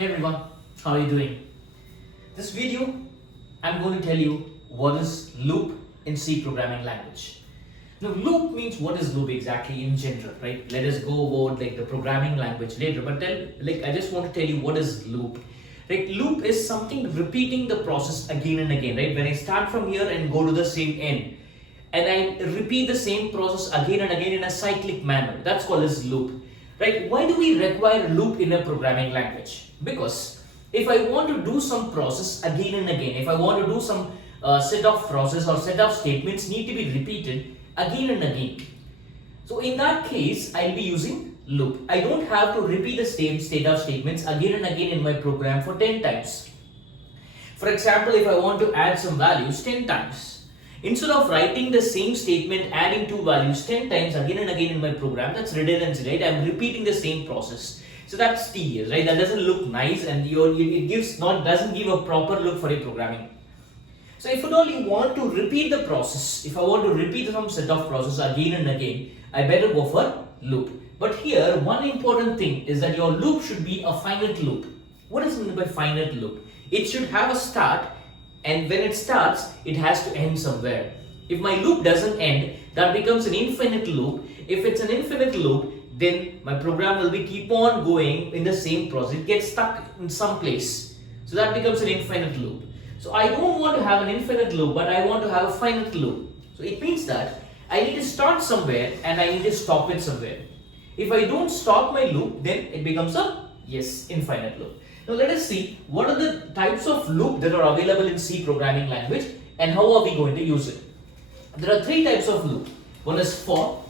Hey everyone, how are you doing? This video, I'm going to tell you what is loop in C programming language. Now loop means what is loop exactly in general, right? Let us go about like the programming language later, but I just want to tell you what is loop. Right? Loop is something repeating the process again and again, right? When I start from here and go to the same end, and I repeat the same process again and again in a cyclic manner, that's called as loop. Right? Why do we require loop in a programming language? Because if I want to do some process again and again, if I want to do some set of process or set of statements need to be repeated again and again. So in that case, I'll be using loop. I don't have to repeat the same state of statements again and again in my program for 10 times. For example, if I want to add some values 10 times, instead of writing the same statement, adding two values 10 times again and again in my program, that's redundancy, right? I'm repeating the same process. So that's tedious, right? That doesn't look nice and doesn't give a proper look for a programming. So if at all you want to repeat the process, if I want to repeat some set of process again and again, I better go for loop. But here, one important thing is that your loop should be a finite loop. What is meant by finite loop? It should have a start, and when it starts, it has to end somewhere. If my loop doesn't end, that becomes an infinite loop. If it's an infinite loop, then my program will be keep on going in the same process. It gets stuck in some place. So that becomes an infinite loop. So I don't want to have an infinite loop, but I want to have a finite loop. So it means that I need to start somewhere and I need to stop it somewhere. If I don't stop my loop, then it becomes a infinite loop. Now let us see what are the types of loop that are available in C programming language and how are we going to use it. There are three types of loop. One is for,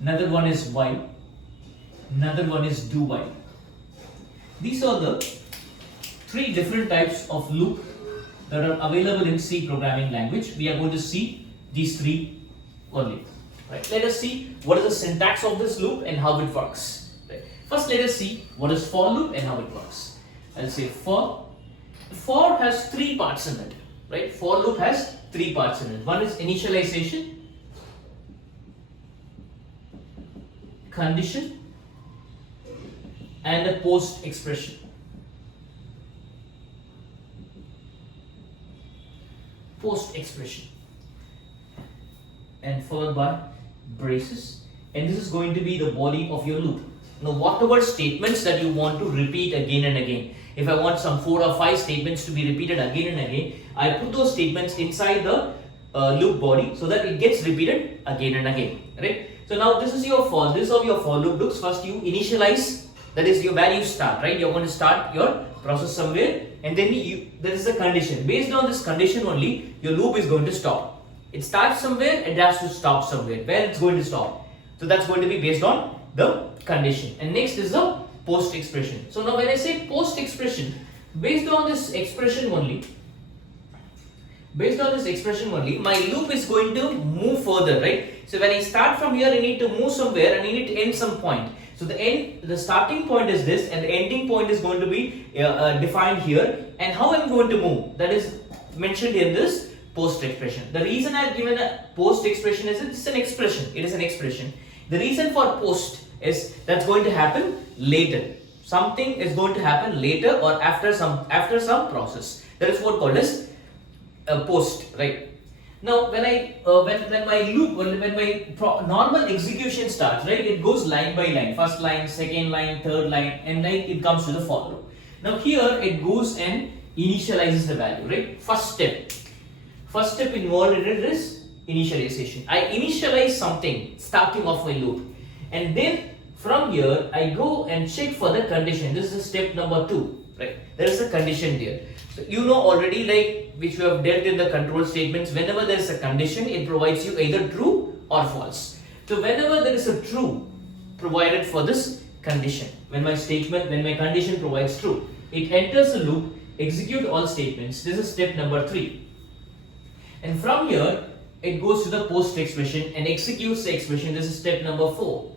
another one is while, another one is do while. These are the three different types of loop that are available in C programming language. We are going to see these three only. Right. Let us see what is the syntax of this loop and how it works. First, let us see what is for loop and how it works. I'll say for. For has three parts in it, right? For loop has three parts in it. One is initialization, condition, and a post expression. Post expression, and followed by braces, and this is going to be the body of your loop. Now, whatever statements that you want to repeat again and again, if I want some 4 or 5 statements to be repeated again and again, I put those statements inside the loop body so that it gets repeated again and again, right? So now this is your for. This is how your for loop looks. First you initialize, that is your value start, right? You're going to start your process somewhere, and then there is a condition. Based on this condition only, your loop is going to stop. It starts somewhere, it has to stop somewhere. Where it's going to stop? So that's going to be based on the condition. And next is the post expression. So now when I say post expression, based on this expression only, my loop is going to move further, right? So when I start from here, I need to move somewhere and I need to end some point. So the starting point is this and the ending point is going to be defined here. And how I'm going to move, that is mentioned in this post expression. The reason I've given a post expression is it's an expression. It is an expression. The reason for post is that's going to happen later. Something is going to happen later or after some process. That is what called as a post, right? Now when my normal execution starts, right, it goes line by line, first line, second line, third line, and then it comes to the for loop. Now here it goes and initializes the value, right? First step involved in it is initialization. I initialize something starting off my loop, and then from here I go and check for the condition. This is step number 2, right? There is a condition there. So you know already, like which we have dealt in the control statements, whenever there is a condition, it provides you either true or false. So whenever there is a true provided for this condition, when my condition provides true, it enters the loop, execute all statements. This is step number 3. And from here it goes to the post expression and executes the expression. This is step number 4.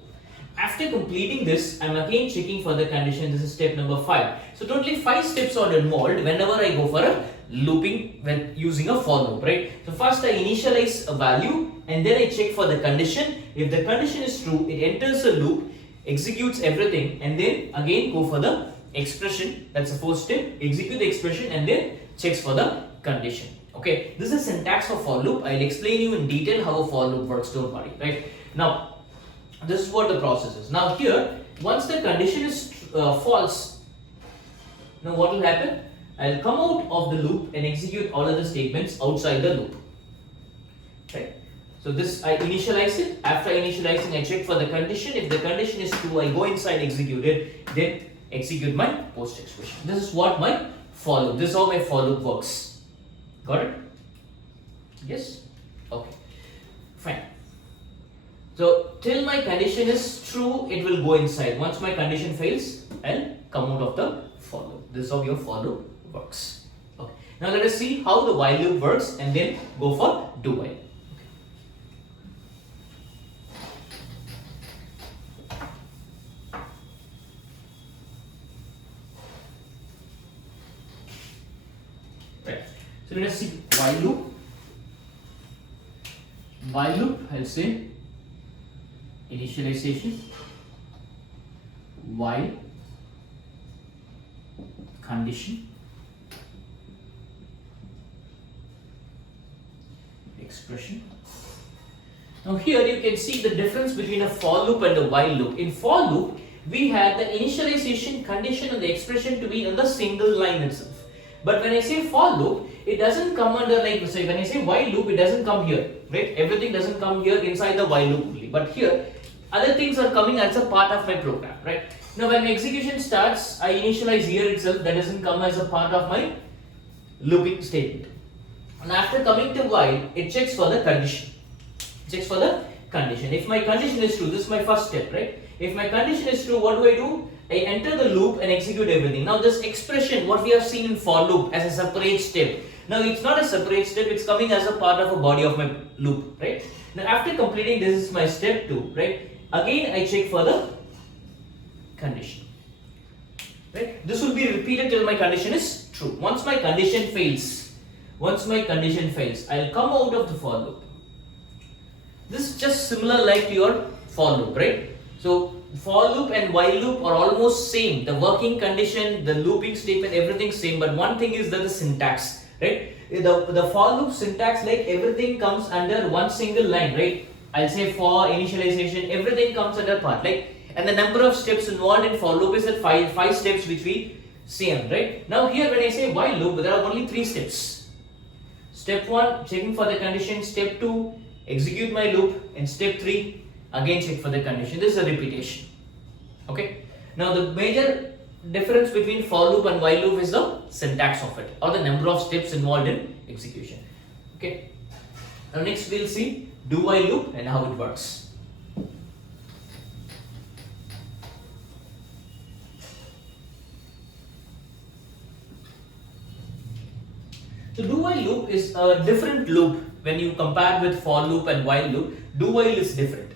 After completing this, I'm again checking for the condition. This is step number 5. So totally 5 steps are involved whenever I go for a looping when using a for loop, right? So first I initialize a value and then I check for the condition. If the condition is true, it enters the loop, executes everything, and then again go for the expression, that's the first step, execute the expression and then checks for the condition. Okay, this is syntax for for loop. I'll explain you in detail how a for loop works, don't worry, right? Now, this is what the process is. Now here, once the condition is false, now what will happen? I'll come out of the loop and execute all other statements outside the loop, right? So this I initialize it. After initializing, I check for the condition. If the condition is true, I go inside, execute it, then execute my post expression. This is what my for loop. This is how my for loop works. Got it? Yes? Okay. Fine. So till my condition is true, it will go inside. Once my condition fails, I'll come out of the for loop. This is how your for loop works. Okay. Now let us see how the while loop works and then go for do while. So let us see while loop. While loop, I'll say initialization, while condition, expression. Now here you can see the difference between a for loop and a while loop. In for loop, we had the initialization, condition and the expression to be in the single line itself. But when I say for loop, it doesn't come under like, say when I say while loop, it doesn't come here, right? Everything doesn't come here inside the while loop only. But here, other things are coming as a part of my program, right? Now when execution starts, I initialize here itself, that doesn't come as a part of my looping statement. And after coming to while, it checks for the condition. Checks for the condition. If my condition is true, this is my first step, right? If my condition is true, what do? I enter the loop and execute everything. Now this expression, what we have seen in for loop as a separate step. Now it's not a separate step, it's coming as a part of a body of my loop, right? Now after completing this is my step 2, right? Again I check for the condition, right? This will be repeated till my condition is true. Once my condition fails, I'll come out of the for loop. This is just similar like your for loop, right? So for loop and while loop are almost same. The working condition, the looping statement, everything same. But one thing is that the syntax, right? The for loop syntax, like everything comes under one single line, right? I'll say for initialization, everything comes under part, like, and the number of steps involved in for loop is at five steps which we same, right? Now here when I say while loop, there are only 3 steps. Step 1, checking for the condition. Step 2, execute my loop, and step 3, again check for the condition. This is a repetition. Okay. Now the major difference between for loop and while loop is the syntax of it, or the number of steps involved in execution. Okay. Now next we'll see do while loop and how it works. So do while loop is a different loop when you compare with for loop and while loop. Do while is different.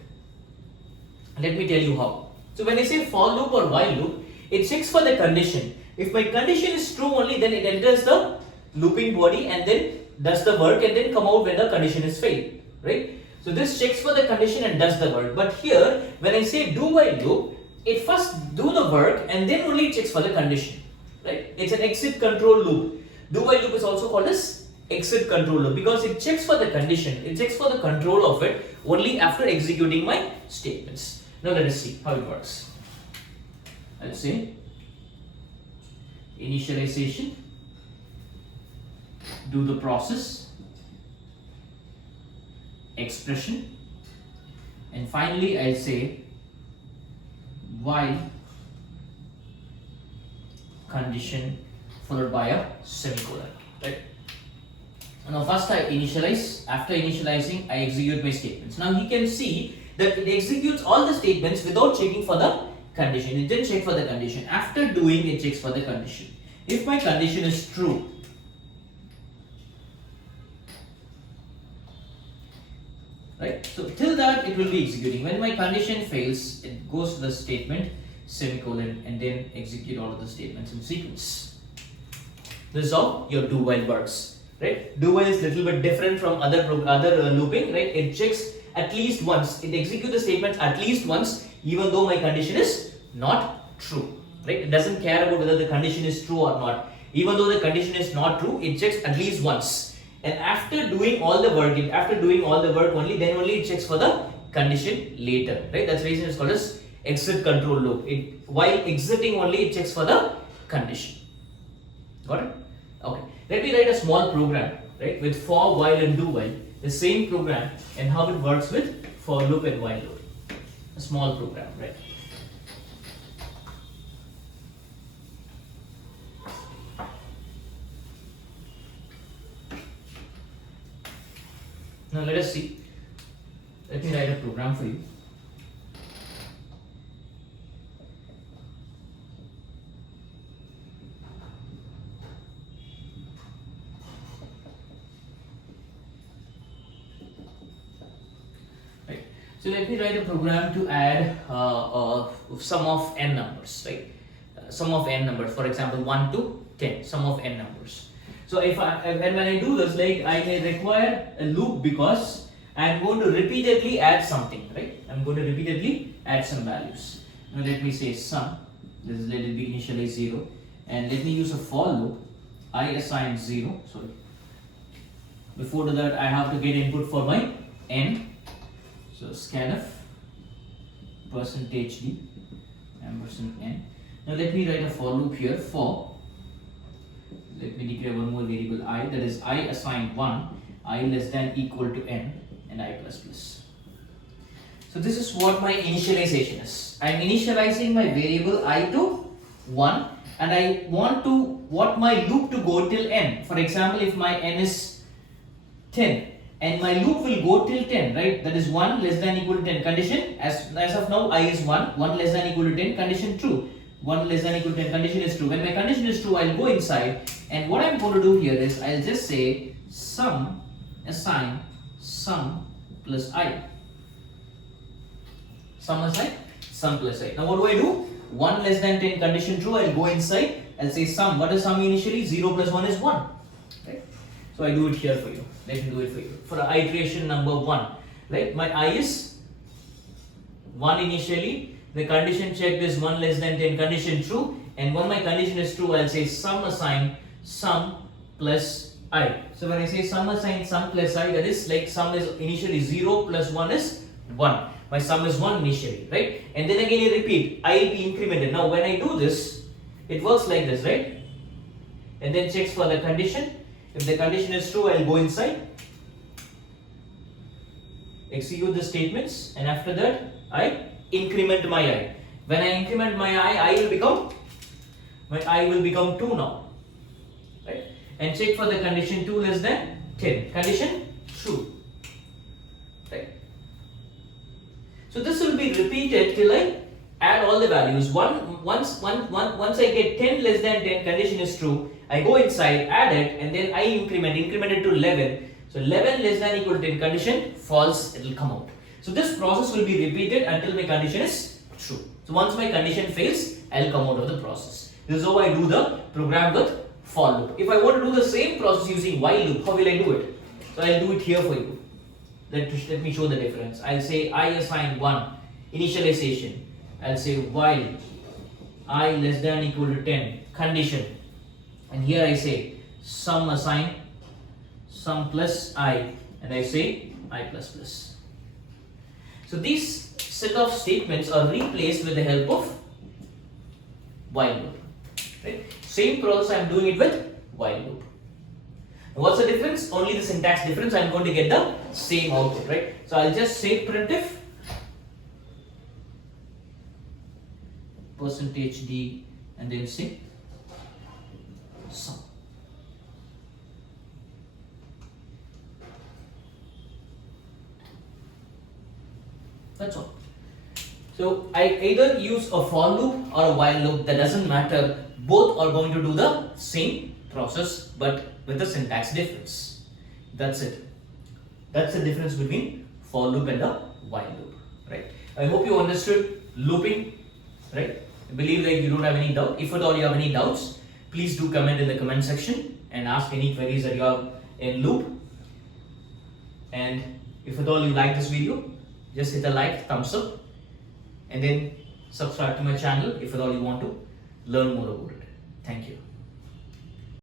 Let me tell you how. So when I say for loop or while loop, it checks for the condition. If my condition is true only, then it enters the looping body and then does the work and then come out when the condition is failed, right? So this checks for the condition and does the work. But here, when I say do while loop, it first do the work and then only checks for the condition, right? It's an exit control loop. Do while loop is also called as exit control loop because it checks for the condition, it checks for the control of it only after executing my statements. Now let us see how it works. I'll say initialization, do the process, expression, and finally I'll say while condition followed by a semicolon, right? Now first I initialize, after initializing I execute my statements. Now you can see that it executes all the statements without checking for the condition. It didn't check for the condition. After doing, it checks for the condition. If my condition is true, right? So till that it will be executing. When my condition fails, it goes to the statement semicolon and then execute all of the statements in sequence. This is how your do while works, right? Do while is little bit different from other looping, right? It checks at least once. It executes the statement at least once, even though my condition is not true. right? It doesn't care about whether the condition is true or not. Even though the condition is not true, it checks at least once. And after doing all the work, only then only it checks for the condition later, right? That's the reason it's called as exit control loop. While exiting only, it checks for the condition. Got it? Okay. Let me write a small program, right, with for, while and do while. The same program and how it works with for loop and while loop. A small program, right? Now let us see. Let me write a program for you. Right. So let me write a program to add sum of n numbers, right? Sum of n numbers. For example, 1 to 10. Sum of n numbers. So when I do this, like I may require a loop because I am going to repeatedly add something, right? I am going to repeatedly add some values. Now let me say sum. Let it be initially 0, and let me use a for loop. I assign 0. Sorry. Before that, I have to get input for my n. So scanf %d ampersand n. Now let me write a for loop here for. Let me declare one more variable I, that is I assign 1, I less than equal to n, and I plus plus. So this is what my initialization is. I am initializing my variable I to 1, and I want my loop to go till n. For example, if my n is 10 and my loop will go till 10, right? That is 1 less than equal to 10 condition. As of now, I is 1 less than equal to 10 condition true. 1 less than equal to 10 condition is true. When my condition is true, I'll go inside, and what I'm going to do here is I'll just say sum assign sum plus I. Sum assign sum plus I. Now what do I do? 1 less than 10 condition true, I'll go inside, I'll say sum. What is sum initially? 0 plus 1 is 1. Right? So I do it here for you. Let me do it for you. For iteration number 1, right? My I is 1 initially. The condition checked is 1 less than 10 condition true, and when my condition is true, I'll say sum assign sum plus I. So when I say sum assign sum plus I, that is like sum is initially 0 plus 1 is 1. My sum is 1 initially, right? And then again you repeat, I will be incremented. Now when I do this, it works like this, right? And then checks for the condition. If the condition is true, I'll go inside, execute the statements, and after that I increment my I. When I increment my I will become 2 now, right? And check for the condition 2 less than 10. Condition true, right? So this will be repeated till I add all the values. Once I get 10 less than 10, condition is true, I go inside, add it, and then I increment it to 11. So 11 less than equal to 10, condition false, it will come out. So this process will be repeated until my condition is true. So once my condition fails, I'll come out of the process. This is how I do the program with for loop. If I want to do the same process using while loop, how will I do it? So I'll do it here for you. Let me show the difference. I'll say I assign 1 initialization. I'll say while I less than equal to 10 condition, and here I say sum assign sum plus I, and I say I plus plus. So these set of statements are replaced with the help of while loop. Right? Same process I am doing it with while loop. Now what's the difference? Only the syntax difference. I am going to get the same output, right? So I'll just say printf %d and then say sum. That's all. So I either use a for loop or a while loop, that doesn't matter. Both are going to do the same process but with a syntax difference. That's it. That's the difference between for loop and the while loop, right? I hope you understood looping, right? I believe that you don't have any doubt. If at all you have any doubts, please do comment in the comment section and ask any queries that you have in loop. And if at all you like this video, just hit a like, thumbs up, and then subscribe to my channel if at all you want to. learn more about it. Thank you.